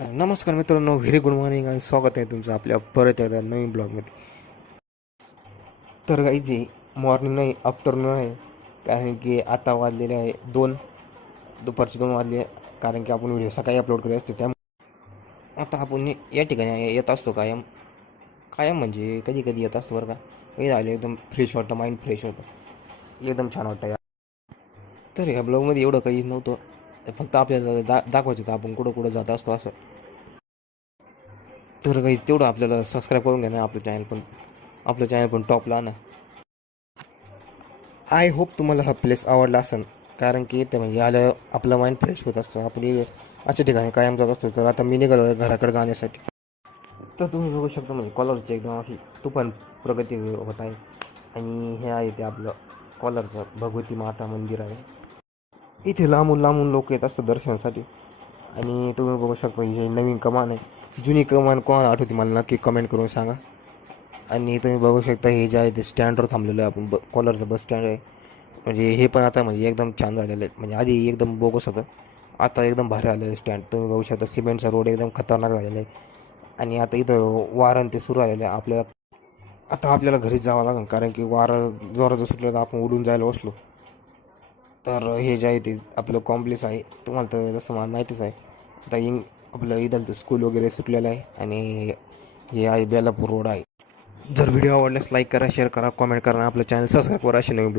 नमस्कार मित्रांनो, very good morning आणि स्वागत आहे तुमचं आपल्या परत एकदा नवीन ब्लॉगमध्ये. तर काही जे मॉर्निंग नाही, आफ्टरनून आहे. कारण की आता वाजलेले आहे 2, दुपारचे 2 वाजले. कारण की आपण व्हिडिओ सकाळी अपलोड केले असते. त्यामुळे आता आपण या ठिकाणी येत असतो कायम. कायम म्हणजे कधी कधी येत असतो बरं का. हे झालं एकदम फ्रेश वाटतं, माइंड फ्रेश होतं, एकदम छान वाटतं या. तर ह्या ब्लॉगमध्ये एवढं काही नव्हतं, फक्त आपल्याला दाखवायचं होतं आपण कुठं कुठं जात असतो असं. तर काही तेवढं आपल्याला सबस्क्राईब करून घ्या ना, आपलं चॅनल पण टॉपला ना. आय होप तुम्हाला हा प्लेस आवडला असेल. कारण की ते म्हणजे आलं आपलं माइंड फ्रेश होत असतं. आपली अशा ठिकाणी कायम जात असतो. तर आता मी निघालो आहे घराकडे जाण्यासाठी. तर तुम्ही बघू शकता म्हणजे कॉलरची एकदम अशी तुफान प्रगती होत आहे. आणि हे आहे ते आपलं कॉलरचं भगवती माता मंदिर आहे. इथे लांबून लांबून लोक येत असतात दर्शनासाठी. आणि तुम्ही बघू शकता ही नवीन कमान आहे. जुनी कमान कोणाला आठवते मला नक्की कमेंट करून सांगा. आणि तुम्ही बघू शकता हे जे आहे ते स्टँडवर थांबलेलं आहे आपण कॉलरचं बस स्टँड आहे. म्हणजे हे पण आता म्हणजे एकदम छान झालेलं आहे. म्हणजे आधी एकदम बोगस होतं, आता एकदम भारी आलेलं आहे स्टँड. तुम्ही बघू शकता सिमेंटचा रोड एकदम खतरनाक झालेला आहे. आणि आता इथं वारं ते सुरू आलेलं आहे. आता आपल्याला घरीच जावं लागेल. कारण की वारं जोराचं सुटलं तर आपण उडून जायला बसलो. तर हे जे आहे ते आपलं कॉम्प्लेक्स आहे, तुम्हाला तर जसं मला माहितीच आहे. आता आपलं इथलं स्कूल वगैरे सुटलेलं आहे. आणि हे आहे बेलापूर रोड आहे. जर व्हिडिओ आवडल्यास लाईक करा, शेअर करा, कॉमेंट करा, आपलं चॅनल सबस्क्राईब करा असे नवीन ब्लॉग